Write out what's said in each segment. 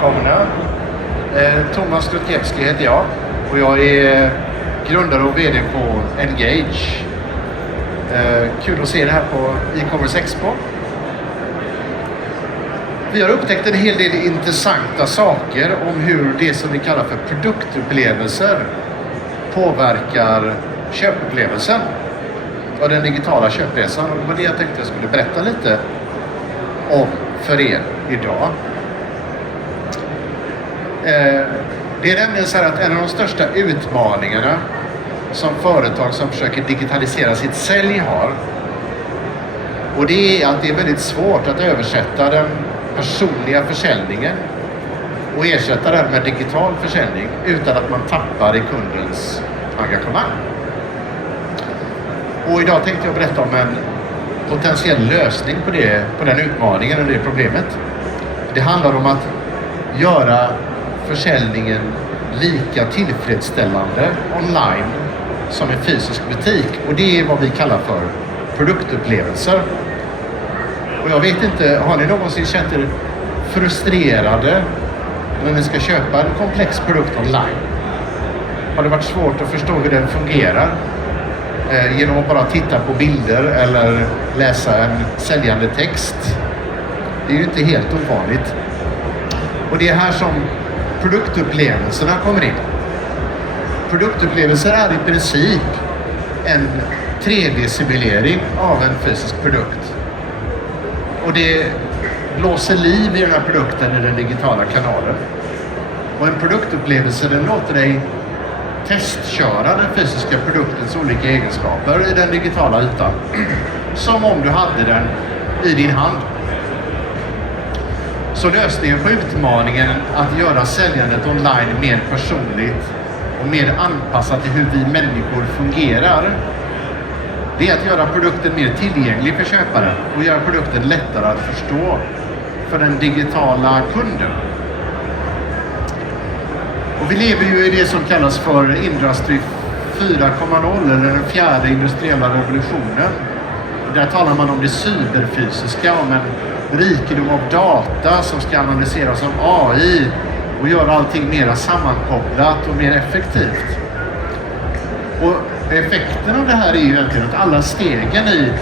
välkomna. Thomas Strutkiewski heter jag och jag är grundare och vd på Engage. Kul att se det här på e-commerce Expo. Vi har upptäckt en hel del intressanta saker om hur det som vi kallar för produktupplevelser påverkar köpupplevelsen och den digitala köpresan. Och det var det jag tänkte jag skulle berätta lite om för er idag. Det är nämligen så här att en av de största utmaningarna som företag som försöker digitalisera sitt sälj har, och det är att det är väldigt svårt att översätta den personliga försäljningen och ersätta den med digital försäljning utan att man tappar i kundens engagemang. Och idag tänkte jag berätta om en potentiell lösning på den utmaningen och det problemet. Det handlar om att göra försäljningen lika tillfredsställande online som en fysisk butik. Och det är vad vi kallar för produktupplevelser. Och jag vet inte, har ni någonsin känt er frustrerade när ni ska köpa en komplex produkt online? Har det varit svårt att förstå hur den fungerar? Genom att bara titta på bilder eller läsa en säljande text. Det är ju inte helt ovanligt. Och det är här som produktupplevelserna kommer in. Produktupplevelser är i princip en 3D-simulering av en fysisk produkt. Och det blåser liv i den här produkten i den digitala kanalen. Och en produktupplevelse, den låter dig testköra den fysiska produktens olika egenskaper i den digitala ytan. Som om du hade den i din hand. Så lösningen på utmaningen att göra säljandet online mer personligt och mer anpassat till hur vi människor fungerar, det är att göra produkten mer tillgänglig för köparen och göra produkten lättare att förstå för den digitala kunden. Och vi lever ju i det som kallas för Industry 4.0 eller den fjärde industriella revolutionen. Där talar man om det cyberfysiska, om en rikedom av data som ska analyseras av AI och göra allting mer sammankopplat och mer effektivt. Och effekten av det här är ju egentligen att alla stegen i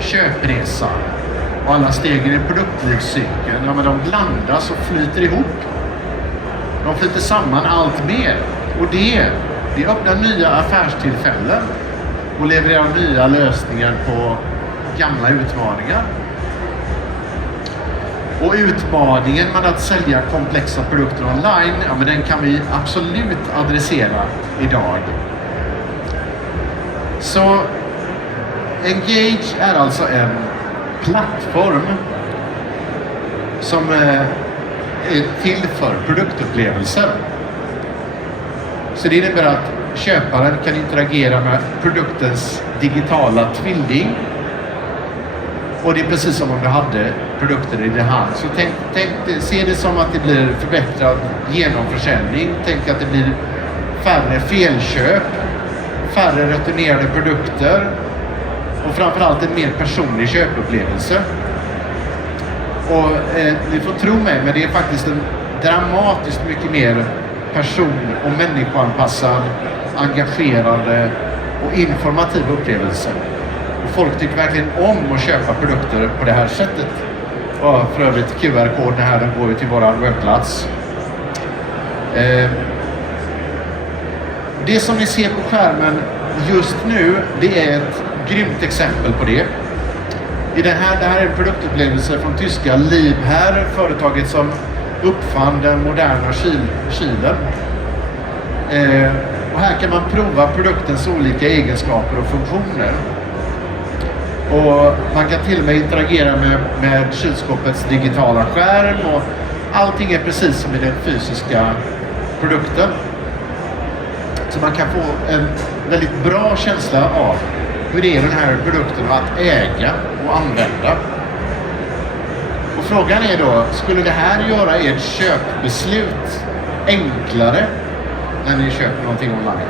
köpresan och alla stegen i produktlivscykeln, ja, men de blandas och flyter ihop. De flyter samman allt mer. Och det öppnar nya affärstillfällen och levererar nya lösningar på gamla utmaningar. Och utmaningen med att sälja komplexa produkter online, ja, men den kan vi absolut adressera idag. Så Engage är alltså en plattform som är till för produktupplevelser. Så det innebär att köparen kan interagera med produktens digitala tvilling. Och det är precis som om du hade produkten i din hand. Så se det som att det blir förbättrad genomförsäljning. Tänk att det blir färre felköp, färre returnerade produkter och framförallt en mer personlig köpupplevelse. Och ni får tro mig, men det är faktiskt en dramatiskt mycket mer person- och människoanpassad, engagerande och informativ upplevelse. Och folk tycker verkligen om att köpa produkter på det här sättet. Och för övrigt QR-koden här, den går ju till vår webbplats. Det som ni ser på skärmen just nu, det är ett grymt exempel på det. Det här är en produktupplevelse från tyska Liebherr, företaget som uppfann den moderna kylen. Och här kan man prova produktens olika egenskaper och funktioner. Och man kan till och med interagera med kylskåpets digitala skärm och allting är precis som i den fysiska produkten. Så man kan få en väldigt bra känsla av hur det är den här produkten att äga och använda. Och frågan är då, skulle det här göra ert köpbeslut enklare när ni köper någonting online?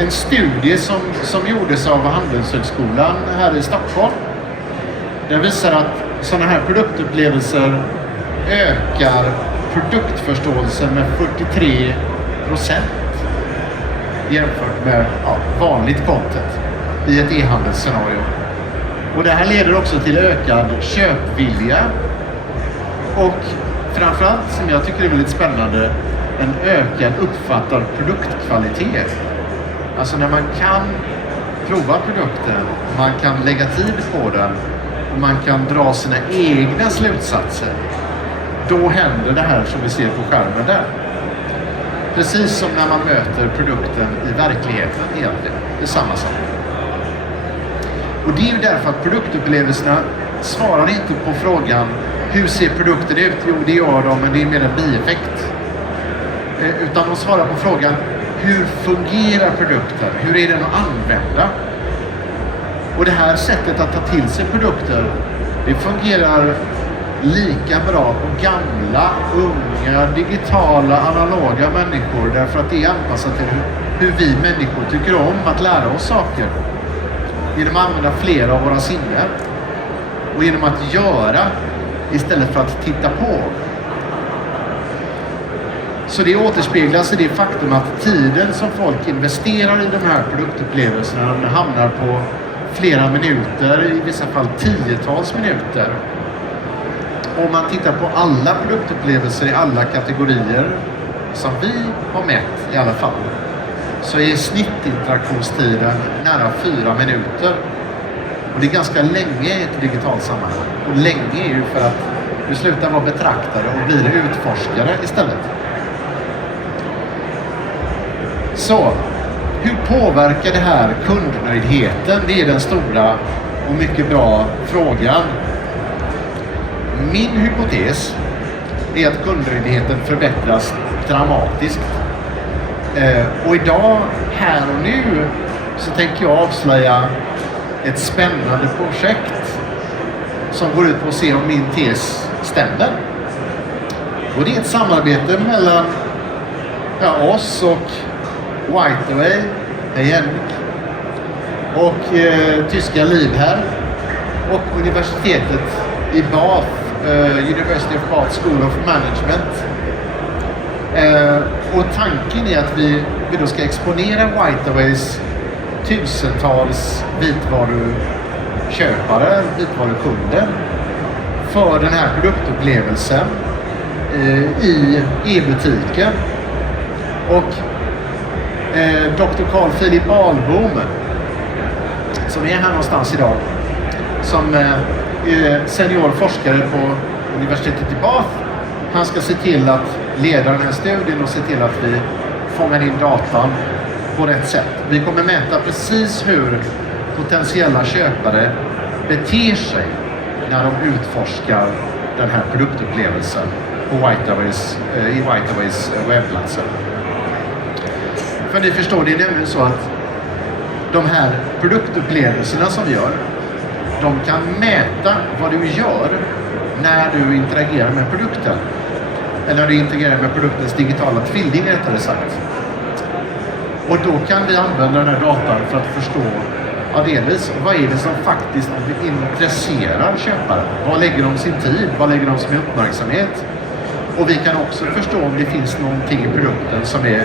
En studie som gjordes av Handelshögskolan här i Stockholm, den visar att sådana här produktupplevelser ökar produktförståelsen med 43% jämfört med vanligt content i ett e-handelsscenario. Och det här leder också till ökad köpvilja och framförallt, som jag tycker är väldigt spännande, en ökad uppfattad produktkvalitet. Alltså när man kan prova produkten, man kan lägga tid på den och man kan dra sina egna slutsatser. Då händer det här som vi ser på skärmen där. Precis som när man möter produkten i verkligheten egentligen. Det är samma sak. Och det är ju därför att produktupplevelserna svarar inte på frågan hur ser produkten ut? Jo, det gör de, men det är mer en bieffekt. Utan de svarar på frågan hur fungerar produkten? Hur är den att använda? Och det här sättet att ta till sig produkter, det fungerar lika bra på gamla, unga, digitala, analoga människor, därför att det är anpassat till hur vi människor tycker om att lära oss saker. Genom att använda flera av våra sinnen och genom att göra istället för att titta på. Så det återspeglas i det faktum att tiden som folk investerar i de här produktupplevelserna hamnar på flera minuter, i vissa fall tiotals minuter. Om man tittar på alla produktupplevelser i alla kategorier som vi har mätt i alla fall, så är snittinteraktionstiden nära 4 minuter. Och det är ganska länge i ett digitalt sammanhang. Och länge är ju för att du slutar vara betraktare och blir utforskare istället. Så, hur påverkar det här kundnöjdheten? Det är den stora och mycket bra frågan. Min hypotes är att kundnöjdheten förbättras dramatiskt. Och idag, här och nu, så tänker jag avslöja ett spännande projekt som går ut på att se om min tes stämmer. Och det är ett samarbete mellan oss och Whiteaway, och tyska Liebherr och universitetet i Bath, University of Bath School of Management. Och tanken är att vi då ska exponera Whiteaways tusentals vitvaruköpare, vitvarukunder, för den här produktupplevelsen i e-butiken. Och Dr. Carl Philip Ahlbom, som är här någonstans idag, som är senior forskare på universitetet i Bath, han ska se till att leda den här studien och se till att vi fångar in datan på rätt sätt. Vi kommer mäta precis hur potentiella köpare beter sig när de utforskar den här produktupplevelsen på i Whiteaways webbplatser. För ni förstår, det är nämligen så att de här produktupplevelserna som vi gör, de kan mäta vad du gör när du interagerar med produkten. Eller när du interagerar med produktens digitala tvilling, rättare sagt. Och då kan vi använda den här datan för att förstå delvis vad är det som faktiskt intresserar köpare. Vad lägger de sin tid? Vad lägger de sin uppmärksamhet? Och vi kan också förstå om det finns någonting i produkten som är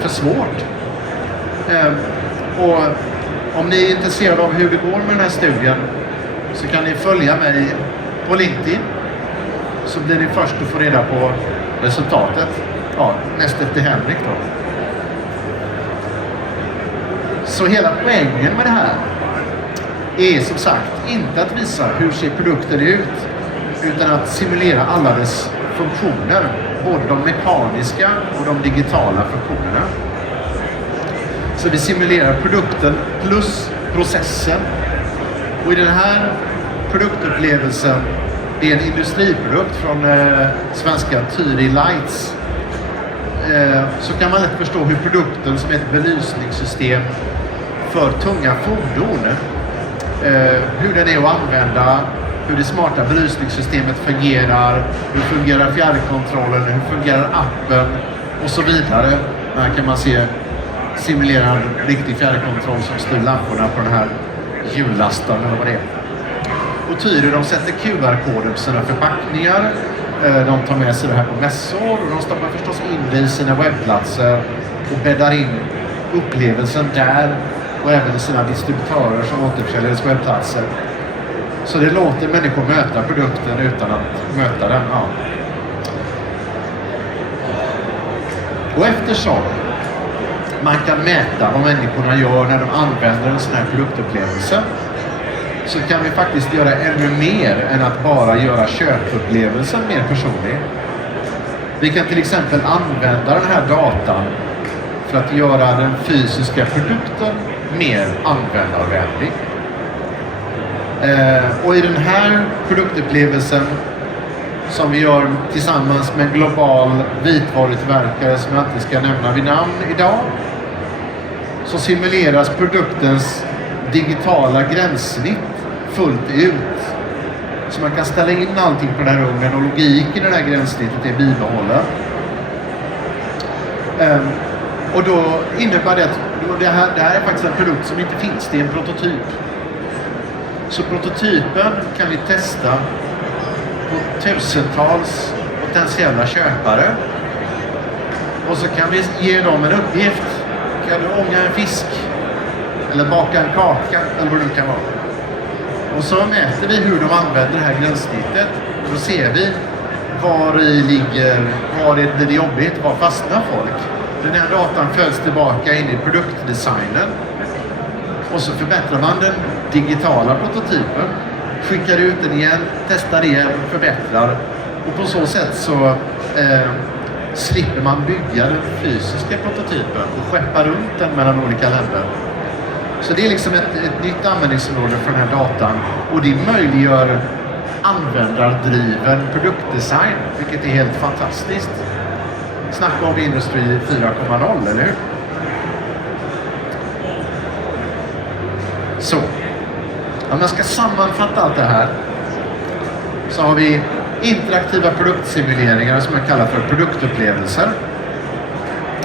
för svårt. Och om ni är intresserade av hur det går med den här studien, så kan ni följa mig på LinkedIn, så blir ni först att få reda på resultatet. Näst efter Henrik då. Så hela poängen med det här är som sagt inte att visa hur ser produkten ut, utan att simulera alla dess funktioner, både de mekaniska och de digitala funktionerna. Så vi simulerar produkten plus processen. Och i den här produktupplevelsen, det är en industriprodukt från svenska Tyri Lights, så kan man lätt förstå hur produkten, som är ett belysningssystem för tunga fordon, hur den är att använda, hur det smarta belysningssystemet fungerar, hur fungerar fjärrkontrollen, hur fungerar appen och så vidare. Här kan man simulera en riktig fjärrkontroll som styr lamporna på den här hjullastaren eller vad det är. Och Tyri, de sätter QR-koder på sina förpackningar De tar med sig det här på mässor och de stoppar förstås in det i sina webbplatser och bäddar in upplevelsen där och även sina distributörer som återförsäljer deras webbplatser. Så det låter människor möta produkten utan att möta den. Ja. Och eftersom man kan mäta vad människorna gör när de använder en sån här produktupplevelse, så kan vi faktiskt göra ännu mer än att bara göra köpupplevelsen mer personlig. Vi kan till exempel använda den här datan för att göra den fysiska produkten mer användarvänlig. Och i den här produktupplevelsen som vi gör tillsammans med en global vitvarutillverkare som jag inte ska nämna vid namn idag, så simuleras produktens digitala gränssnitt fullt ut. Så man kan ställa in allting på den här ugnen och logiken i det här gränssnittet är bibehållen. Och då innebär det att det här är faktiskt en produkt som inte finns, det är en prototyp. Så prototypen kan vi testa på tusentals potentiella köpare. Och så kan vi ge dem en uppgift. Kan du ånga en fisk? Eller baka en kaka? Eller vad det kan vara. Och så mäter vi hur de använder det här gränssnittet. Då ser vi var i ligger, var det blir jobbigt, var fastnar folk. Den här datan följs tillbaka in i produktdesignen. Och så förbättrar man den digitala prototypen. Skickar ut den igen, testar igen, förbättrar. Och på så sätt så slipper man bygga den fysiska prototypen och skeppa runt den mellan olika länder. Så det är liksom ett nytt användningsområde för den här datan. Och det möjliggör användardriven produktdesign, vilket är helt fantastiskt. Snacka om Industry 4.0, eller hur? Så, om man ska sammanfatta allt det här så har vi interaktiva produktsimuleringar som jag kallar för produktupplevelser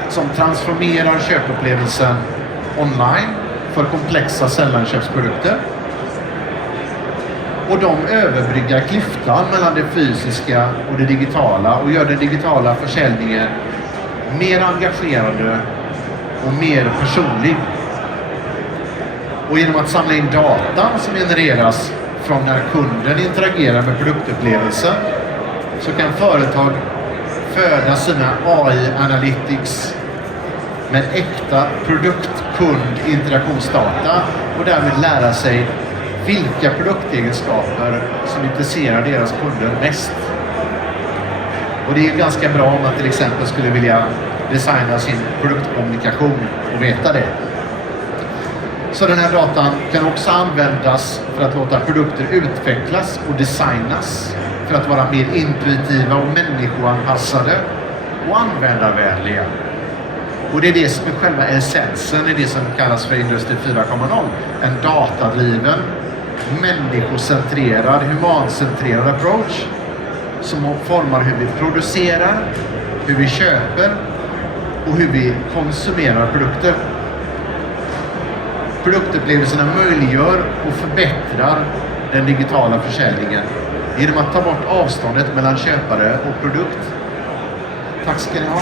som transformerar köpupplevelsen online för komplexa sällanköpsprodukter. Och de överbryggar klyftan mellan det fysiska och det digitala och gör den digitala försäljningen mer engagerande och mer personlig. Och genom att samla in datan som genereras från när kunden interagerar med produktupplevelsen så kan företag föda sina AI-analytics med äkta produkt-kund-interaktionsdata och därmed lära sig vilka produktegenskaper som intresserar deras kunder mest. Och det är ganska bra om man till exempel skulle vilja designa sin produktkommunikation och veta det. Så den här datan kan också användas för att låta produkter utvecklas och designas för att vara mer intuitiva och människoanpassade och användarvänliga. Och det är det som är själva essensen i det som kallas för Industry 4.0. En datadriven, människocentrerad, humancentrerad approach som formar hur vi producerar, hur vi köper och hur vi konsumerar produkter. Produktupplevelserna möjliggör och förbättrar den digitala försäljningen genom att ta bort avståndet mellan köpare och produkt. Tack ska ni ha.